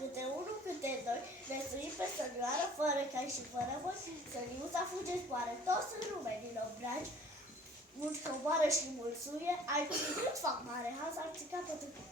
câte unul, câte doi, vețuim pe sănioară, fără cai și fără voi, săniuța fuge zboară, toți în rumenilor dragi, mulți coboară și mulți suie, alții nu fac mare haz, alții capătă cu